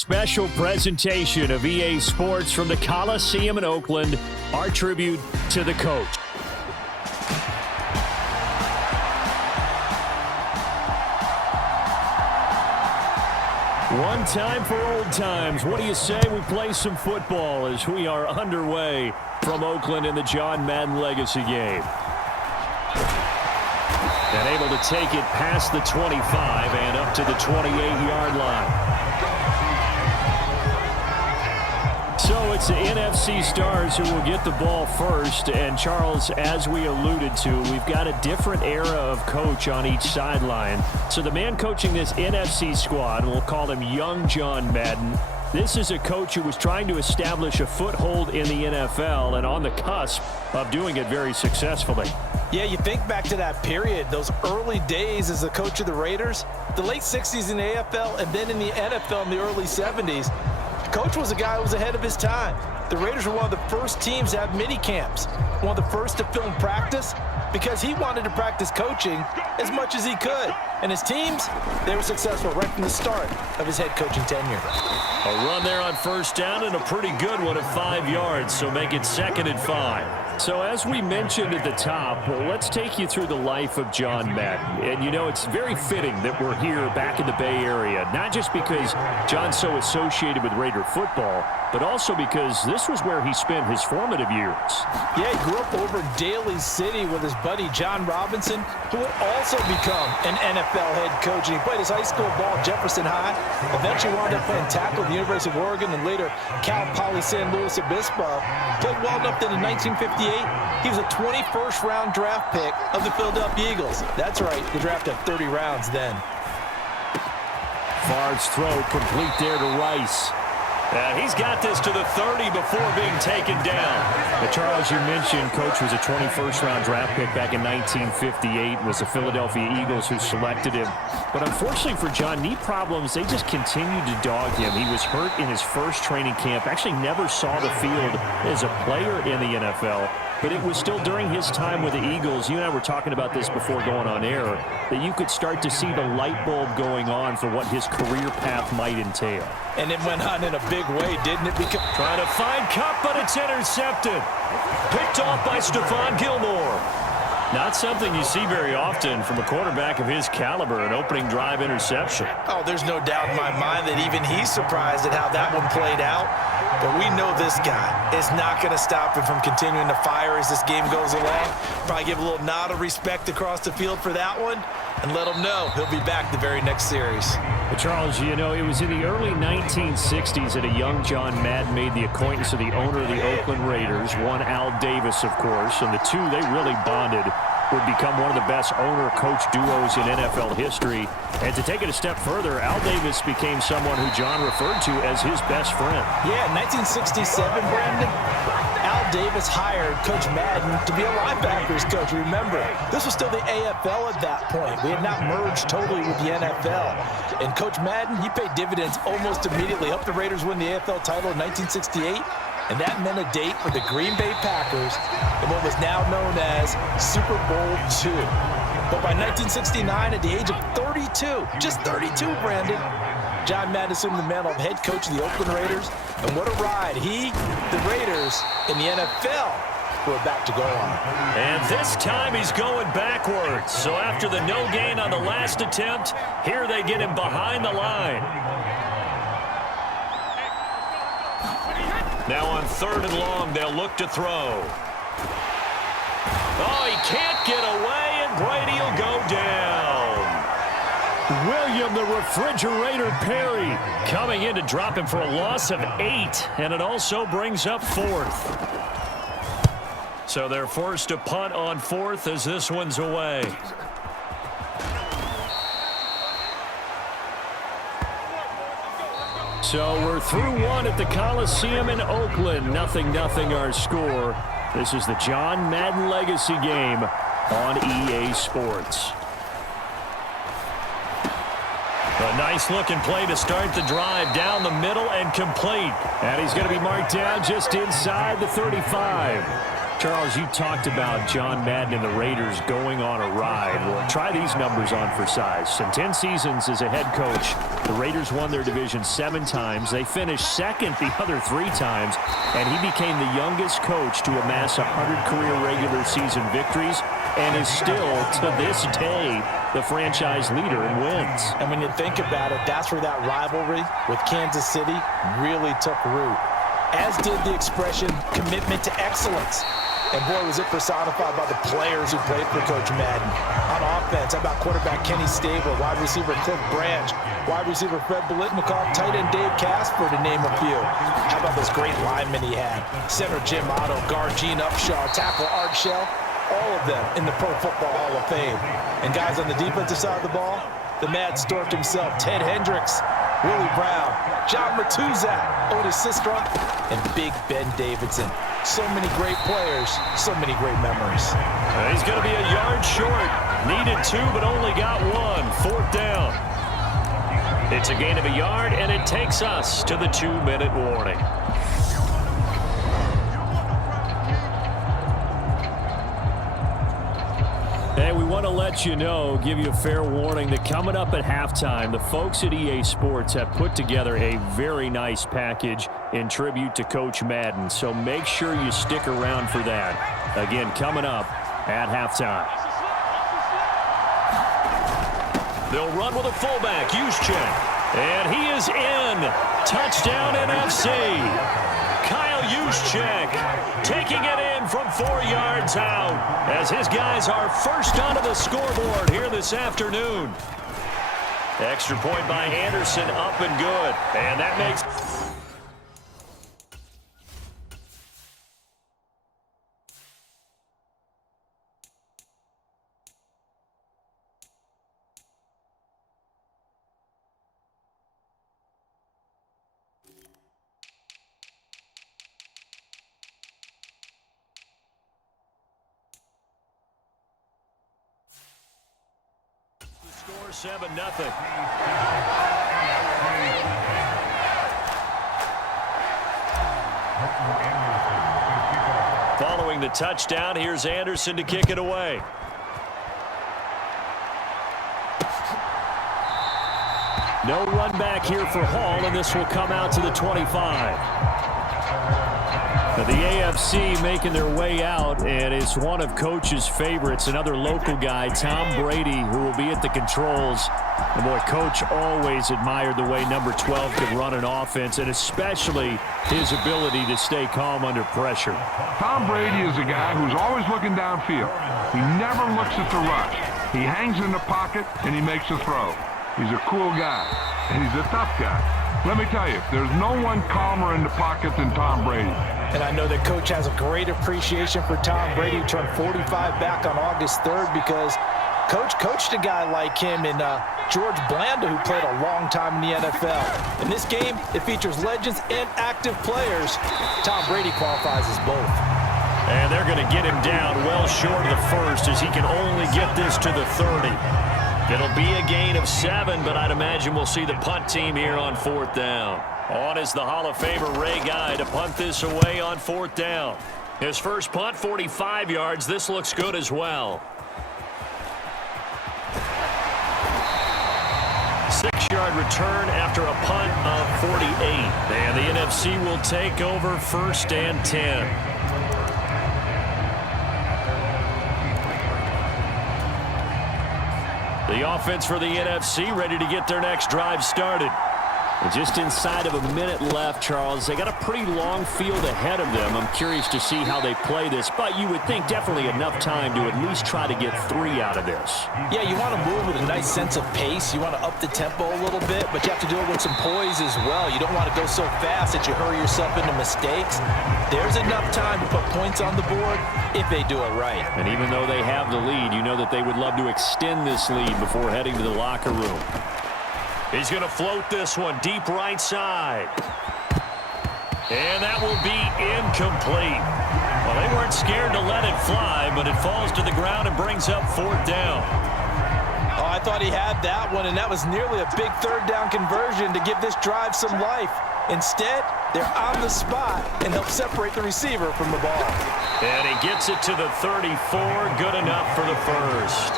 special presentation of EA Sports from the Coliseum in Oakland, our tribute to the coach. One time for old times. What do you say we play some football as we are underway from Oakland in the John Madden Legacy game. And able to take it past the 25 and up to the 28-yard line. So it's the NFC Stars who will get the ball first. And Charles, as we alluded to, we've got a different era of coach on each sideline. So the man coaching this NFC squad, we'll call him Young John Madden. This is a coach who was trying to establish a foothold in the NFL and on the cusp of doing it very successfully. Yeah, you think back to that period, those early days as the coach of the Raiders, the late 60s in the AFL and then in the NFL in the early 70s. The coach was a guy who was ahead of his time. The Raiders were one of the first teams to have mini camps, one of the first to film practice, because he wanted to practice coaching as much as he could. And his teams, they were successful right from the start of his head coaching tenure. A run there on first down and a pretty good one at 5 yards, so make it 2nd and 5. So as we mentioned at the top, let's take you through the life of John Madden. And you know, it's very fitting that we're here back in the Bay Area, not just because John's so associated with Raider football, but also because this was where he spent his formative years. Yeah, he grew up over in Daly City with his buddy John Robinson, who would also become an NFL head coach. And he played his high school ball at Jefferson High, eventually wound up playing tackle at the University of Oregon, and later Cal Poly San Luis Obispo. Played well enough that in 1958, he was a 21st round draft pick of the Philadelphia Eagles. That's right, the draft had 30 rounds then. Favre's throw complete there to Rice. He's got this to the 30 before being taken down. Charles, you mentioned Coach was a 21st-round draft pick back in 1958. It was the Philadelphia Eagles who selected him. But unfortunately for John, knee problems, they just continued to dog him. He was hurt in his first training camp, actually never saw the field as a player in the NFL. But it was still during his time with the Eagles, you and I were talking about this before going on air, that you could start to see the light bulb going on for what his career path might entail. And it went on in a big way, didn't it? Trying to find Kupp, but it's intercepted. Picked off by Stephon Gilmore. Not something you see very often from a quarterback of his caliber, an opening drive interception. Oh, there's no doubt in my mind that even he's surprised at how that one played out. But we know this guy is not going to stop him from continuing to fire as this game goes along. Probably give a little nod of respect across the field for that one and let him know he'll be back the very next series. Well, Charles, you know, it was in the early 1960s that a young John Madden made the acquaintance of the owner of the Oakland Raiders, one Al Davis, of course, and the two, they really bonded. Would become one of the best owner-coach duos in NFL history. And to take it a step further, Al Davis became someone who John referred to as his best friend. Yeah, in 1967, Brandon, Al Davis hired Coach Madden to be a linebackers coach. Remember, this was still the AFL at that point. We had not merged totally with the NFL. And Coach Madden, he paid dividends almost immediately. Helped the Raiders win the AFL title in 1968. And that meant a date for the Green Bay Packers in what was now known as Super Bowl II. But by 1969, at the age of 32, just 32, Brandon, John Madden assumed the mantle of head coach of the Oakland Raiders. And what a ride he, the Raiders, and the NFL were about to go on. And this time he's going backwards. So after the no gain on the last attempt, here they get him behind the line. Now on 3rd and long, they'll look to throw. Oh, he can't get away, and Brady will go down. William the Refrigerator Perry coming in to drop him for a loss of 8, and it also brings up 4th. So they're forced to punt on 4th as this one's away. So we're through one at the Coliseum in Oakland. 0-0 our score. This is the John Madden Legacy game on EA Sports. A nice-looking play to start the drive down the middle and complete. And he's going to be marked down just inside the 35. Charles, you talked about John Madden and the Raiders going on a ride. Well, try these numbers on for size. In 10 seasons as a head coach, the Raiders won their division 7 times. They finished second the other 3 times, and he became the youngest coach to amass 100 career regular season victories and is still, to this day, the franchise leader in wins. And when you think about it, that's where that rivalry with Kansas City really took root, as did the expression commitment to excellence. And boy, was it personified by the players who played for Coach Madden. On offense, how about quarterback Kenny Stabler, wide receiver Cliff Branch, wide receiver Fred Biletnikoff, tight end Dave Casper, to name a few. How about those great linemen he had? Center Jim Otto, guard Gene Upshaw, tackle Art Shell, all of them in the Pro Football Hall of Fame. And guys on the defensive side of the ball, the Mad Stork himself, Ted Hendricks, Willie Brown, John Matuzak, Otis Sistrunk, and Big Ben Davidson. So many great players, so many great memories. He's going to be a yard short. Needed 2, but only got 1. 4th down. It's a gain of a yard, and it takes us to the 2-minute warning. Hey, we want to let you know, give you a fair warning that coming up at halftime, the folks at EA Sports have put together a very nice package in tribute to Coach Madden. So make sure you stick around for that. Again, coming up at halftime. They'll run with a fullback, Juszczyk. And he is in. Touchdown NFC. Kyle Juszczyk taking it in from 4 yards out as his guys are first onto the scoreboard here this afternoon. Extra point by Anderson, up and good. And that makes... Score 7-0. Following the touchdown, here's Anderson to kick it away. No run back here for Hall, and this will come out to the 25. Now the AFC making their way out, and it's one of Coach's favorites, another local guy, Tom Brady, who will be at the controls. And boy, Coach always admired the way number 12 could run an offense, and especially his ability to stay calm under pressure. Tom Brady is a guy who's always looking downfield. He never looks at the rush. He hangs in the pocket, and he makes a throw. He's a cool guy, and he's a tough guy. Let me tell you, there's no one calmer in the pocket than Tom Brady. And I know that Coach has a great appreciation for Tom Brady, who turned 45 back on August 3rd, because Coach coached a guy like him in George Blanda, who played a long time in the NFL. In this game, it features legends and active players. Tom Brady qualifies as both. And they're going to get him down well short of the first, as he can only get this to the 30. It'll be a gain of 7, but I'd imagine we'll see the punt team here on 4th down. On is the Hall of Famer Ray Guy to punt this away on 4th down. His first punt, 45 yards. This looks good as well. 6-yard return after a punt of 48. And the NFC will take over 1st and 10. The offense for the NFC ready to get their next drive started. And just inside of a minute left, Charles. They got a pretty long field ahead of them. I'm curious to see how they play this, but you would think definitely enough time to at least try to get 3 out of this. Yeah, you want to move with a nice sense of pace. You want to up the tempo a little bit, but you have to do it with some poise as well. You don't want to go so fast that you hurry yourself into mistakes. There's enough time to put points on the board if they do it right. And even though they have the lead, you know that they would love to extend this lead before heading to the locker room. He's going to float this one deep right side. And that will be incomplete. Well, they weren't scared to let it fly, but it falls to the ground and brings up 4th down. Oh, I thought he had that one, and that was nearly a big 3rd down conversion to give this drive some life. Instead, They're on the spot and help separate the receiver from the ball. And he gets it to the 34. Good enough for the first.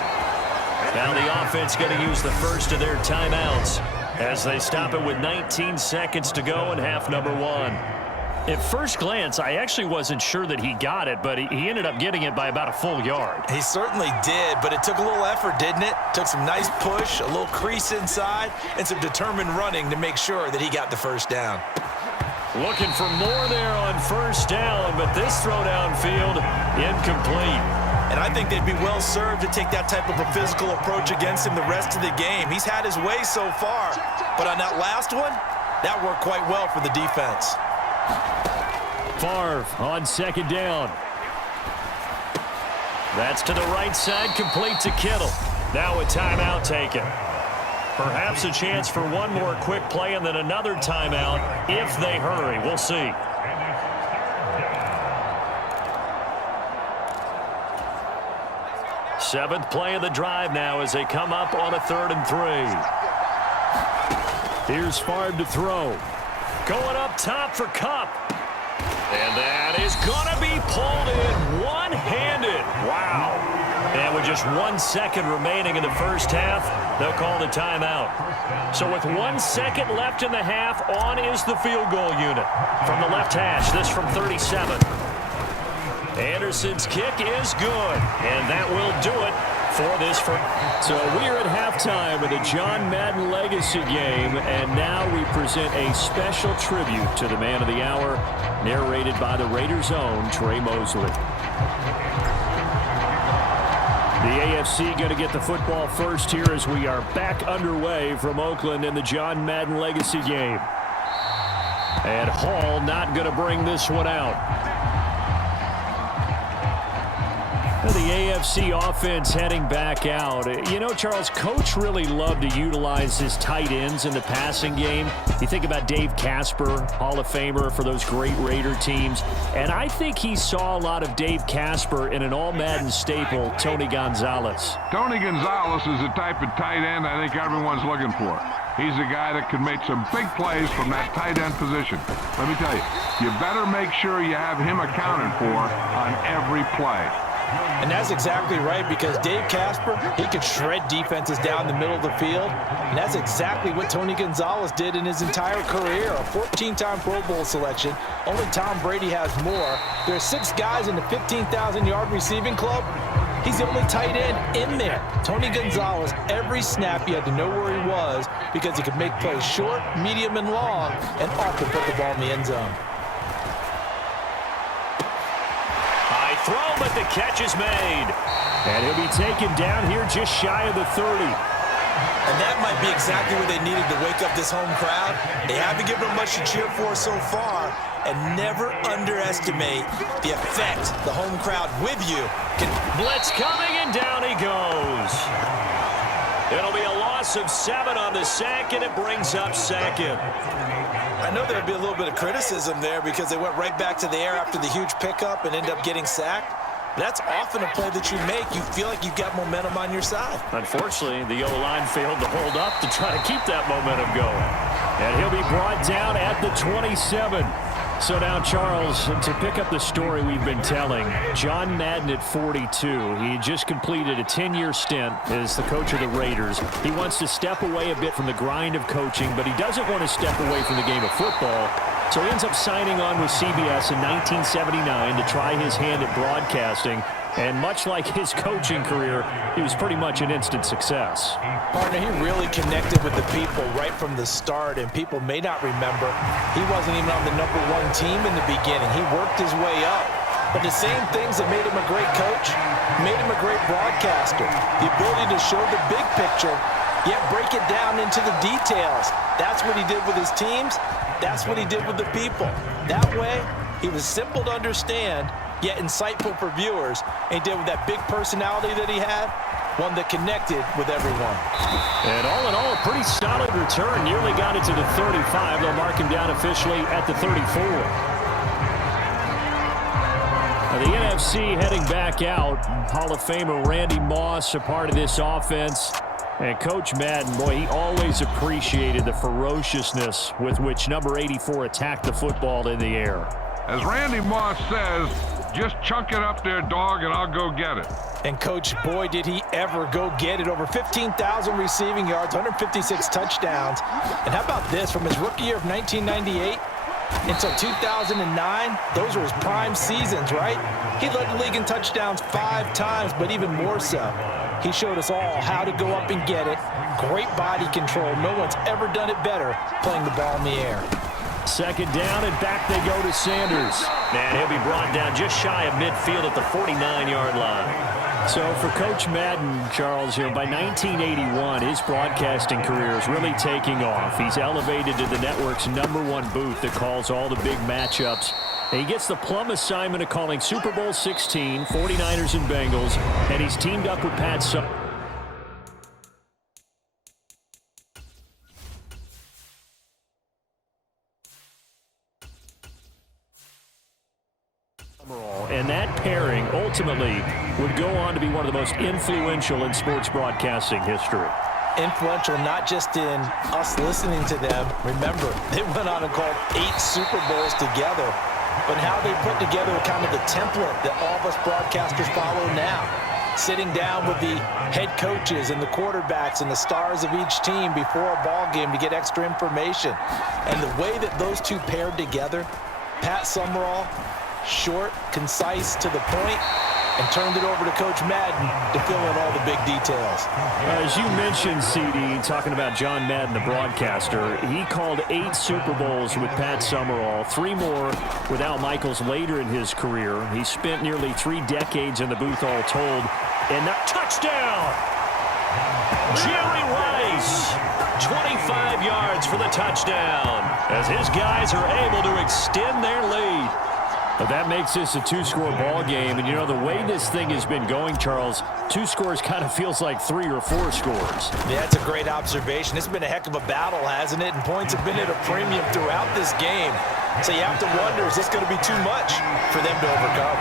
Now the offense going to use the first of their timeouts as they stop it with 19 seconds to go in half number one. At first glance, I actually wasn't sure that he got it, but he ended up getting it by about a full yard. He certainly did, but it took a little effort, didn't it? Took some nice push, a little crease inside, and some determined running to make sure that he got the first down. Looking for more there on first down, but this throw downfield incomplete. And I think they'd be well served to take that type of a physical approach against him the rest of the game. He's had his way so far, but on that last one, that worked quite well for the defense. Favre on second down. That's to the right side, complete to Kittle. Now a timeout taken. Perhaps a chance for one more quick play and then another timeout if they hurry. We'll see. Seventh play of the drive now as they come up on a 3rd and 3. Here's Favre to throw. Going up top for Kupp. And that is going to be pulled in one-handed. Wow. And with just 1 second remaining in the first half, they'll call the timeout. So with 1 second left in the half, on is the field goal unit. From the left hash, this from 37. Anderson's kick is good, and that will do it for this. So we are at halftime of the John Madden Legacy game, and now we present a special tribute to the man of the hour, narrated by the Raiders' own Trey Mosley. The AFC going to get the football first here as we are back underway from Oakland in the John Madden Legacy game. And Hall not going to bring this one out. The AFC offense heading back out. You know, Charles, Coach really loved to utilize his tight ends in the passing game. You think about Dave Casper, Hall of Famer for those great Raider teams. And I think he saw a lot of Dave Casper in an all-Madden staple, Tony Gonzalez. Tony Gonzalez is the type of tight end I think everyone's looking for. He's a guy that can make some big plays from that tight end position. Let me tell you, you better make sure you have him accounted for on every play. And that's exactly right, because Dave Casper, he could shred defenses down the middle of the field. And that's exactly what Tony Gonzalez did in his entire career. A 14-time Pro Bowl selection. Only Tom Brady has more. There are 6 guys in the 15,000-yard receiving club. He's the only tight end in there. Tony Gonzalez, every snap you had to know where he was because he could make plays short, medium, and long, and often put the ball in the end zone. Throw, but the catch is made. And he'll be taken down here just shy of the 30. And that might be exactly what they needed to wake up this home crowd. They haven't given them much to cheer for so far. And never underestimate the effect the home crowd with you can. Blitz coming, and down he goes. It'll be a loss of 7 on the sack, and it brings up second. I know there'd be a little bit of criticism there because they went right back to the air after the huge pickup and ended up getting sacked. That's often a play that you make. You feel like you've got momentum on your side. Unfortunately, the O-line failed to hold up to try to keep that momentum going. And he'll be brought down at the 27. So now, Charles, to pick up the story we've been telling, John Madden at 42, he just completed a 10-year stint as the coach of the Raiders. He wants to step away a bit from the grind of coaching, but he doesn't want to step away from the game of football. So he ends up signing on with CBS in 1979 to try his hand at broadcasting. And much like his coaching career, he was pretty much an instant success. Partner, he really connected with the people right from the start, and people may not remember, he wasn't even on the #1 team in the beginning. He worked his way up. But the same things that made him a great coach made him a great broadcaster. The ability to show the big picture, yet break it down into the details. That's what he did with his teams. That's what he did with the people. That way, he was simple to understand, yet insightful for viewers. And he did with that big personality that he had, one that connected with everyone. And all in all, a pretty solid return. Nearly got it to the 35. They'll mark him down officially at the 34. Now the NFC heading back out. Hall of Famer Randy Moss, a part of this offense. And Coach Madden, boy, he always appreciated the ferociousness with which number 84 attacked the football in the air. As Randy Moss says, just chunk it up there, dog, and I'll go get it. And, Coach, boy, did he ever go get it. Over 15,000 receiving yards, 156 touchdowns. And how about this? From his rookie year of 1998 until 2009, those were his prime seasons, right? He led the league in touchdowns 5 times, but even more so, he showed us all how to go up and get it. Great body control. No one's ever done it better playing the ball in the air. Second down, and back they go to Sanders. And he'll be brought down just shy of midfield at the 49-yard line. So for Coach Madden, Charles, by 1981, his broadcasting career is really taking off. He's elevated to the network's #1 booth that calls all the big matchups. And he gets the plum assignment of calling Super Bowl 16, 49ers and Bengals, and he's teamed up with Pat Summerall. And that pairing ultimately would go on to be one of the most influential in sports broadcasting history. Influential not just in us listening to them. Remember, they went on and called 8 Super Bowls together. But how they put together kind of the template that all of us broadcasters follow now. Sitting down with the head coaches and the quarterbacks and the stars of each team before a ball game to get extra information. And the way that those two paired together, Pat Summerall, short, concise, to the point, and turned it over to Coach Madden to fill in all the big details. As you mentioned, CD, talking about John Madden, the broadcaster, he called 8 Super Bowls with Pat Summerall, 3 more with Al Michaels later in his career. He spent nearly 3 decades in the booth all told. And that touchdown! Jerry Rice, 25 yards for the touchdown, as his guys are able to extend their lead. But that makes this a 2-score ball game. And, the way this thing has been going, Charles, 2 scores kind of feels like 3 or 4 scores. Yeah, that's a great observation. It's been a heck of a battle, hasn't it? And points have been at a premium throughout this game. So you have to wonder, is this going to be too much for them to overcome?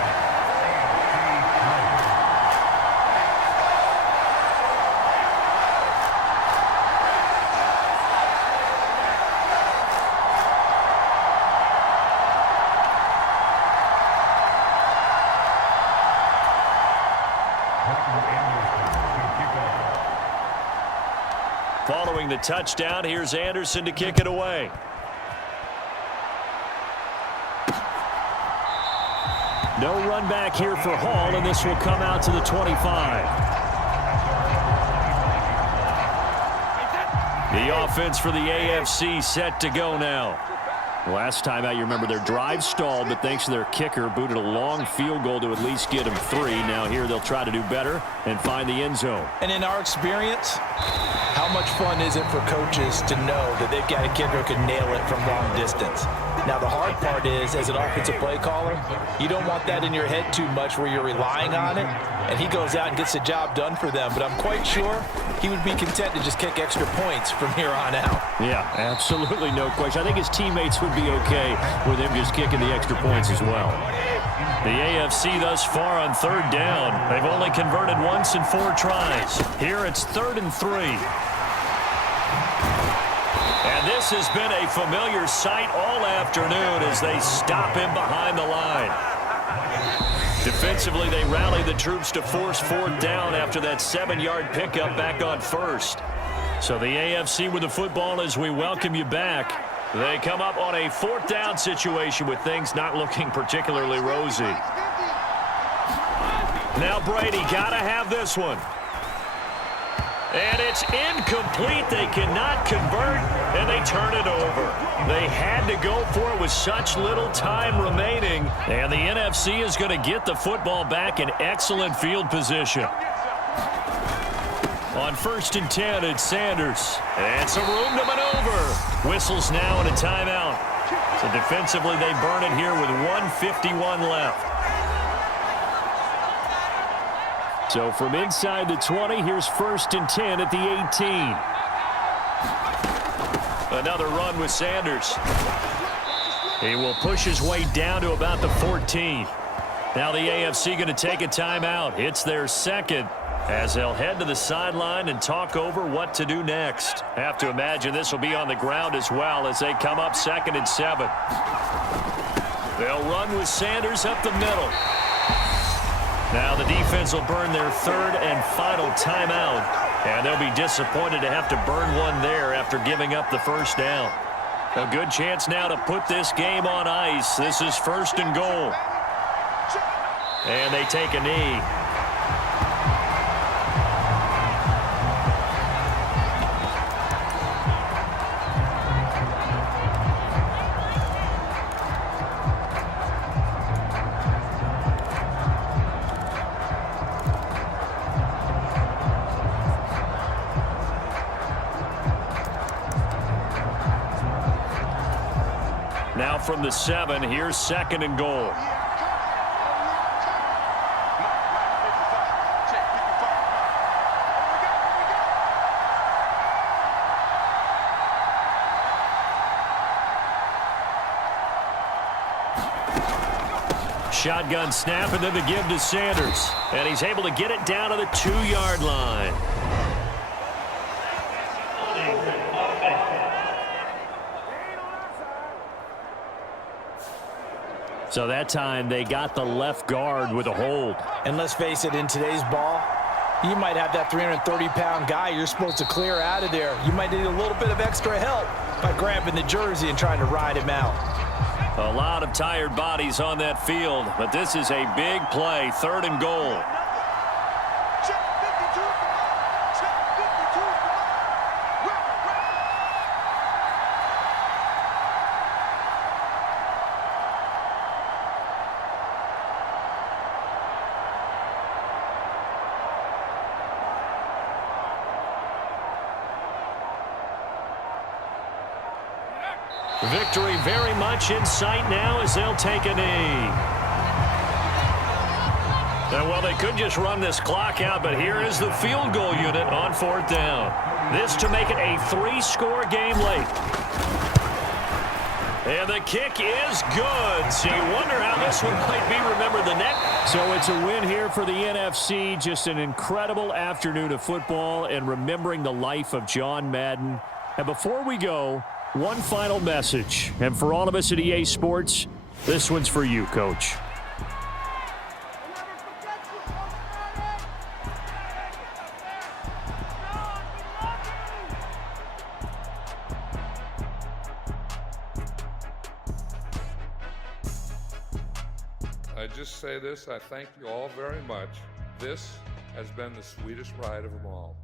Following the touchdown, here's Anderson to kick it away. No run back here for Hall, and this will come out to the 25. The offense for the AFC set to go now. Last time out, you remember their drive stalled, but thanks to their kicker, booted a long field goal to at least get them 3. Now here they'll try to do better and find the end zone. And in our experience, how much fun is it for coaches to know that they've got a kicker who can nail it from long distance? Now, the hard part is, as an offensive play caller, you don't want that in your head too much where you're relying on it, and he goes out and gets the job done for them. But I'm quite sure he would be content to just kick extra points from here on out. Yeah, absolutely no question. I think his teammates would be okay with him just kicking the extra points as well. The AFC thus far on 3rd down. They've only converted once in 4 tries. Here it's 3rd and 3. And this has been a familiar sight all afternoon as they stop him behind the line. Defensively, they rally the troops to force 4th down after that 7-yard pickup back on 1st. So the AFC with the football as we welcome you back. They come up on a 4th down situation with things not looking particularly rosy. Now Brady got to have this one. And it's incomplete. They cannot convert, and they turn it over. They had to go for it with such little time remaining, and the NFC is going to get the football back in excellent field position. On 1st and 10, it's Sanders. And some room to maneuver. Whistles now and a timeout. So defensively, they burn it here with 1:51 left. So from inside the 20, here's 1st and 10 at the 18. Another run with Sanders. He will push his way down to about the 14. Now the AFC going to take a timeout. It's their 2nd. as they'll head to the sideline and talk over what to do next. Have to imagine this will be on the ground as well as they come up 2nd and 7. They'll run with Sanders up the middle. Now the defense will burn their 3rd and final timeout, and they'll be disappointed to have to burn one there after giving up the first down. A good chance now to put this game on ice. This is 1st and goal. And they take a knee. Now from the 7, here's 2nd and goal. Shotgun snap, and then the give to Sanders. And he's able to get it down to the 2-yard line. So that time they got the left guard with a hold. And let's face it, in today's ball, you might have that 330-pound guy you're supposed to clear out of there. You might need a little bit of extra help by grabbing the jersey and trying to ride him out. A lot of tired bodies on that field, but this is a big play, 3rd and goal. Victory very much in sight now as they'll take a knee. And well, they could just run this clock out, but here is the field goal unit on 4th down. This to make it a 3-score game late. And the kick is good. So you wonder how this one might be remembered the next. So it's a win here for the NFC. Just an incredible afternoon of football and remembering the life of John Madden. And before we go, one final message, and for all of us at EA Sports, this one's for you, Coach. I just say this, I thank you all very much. This has been the sweetest ride of them all.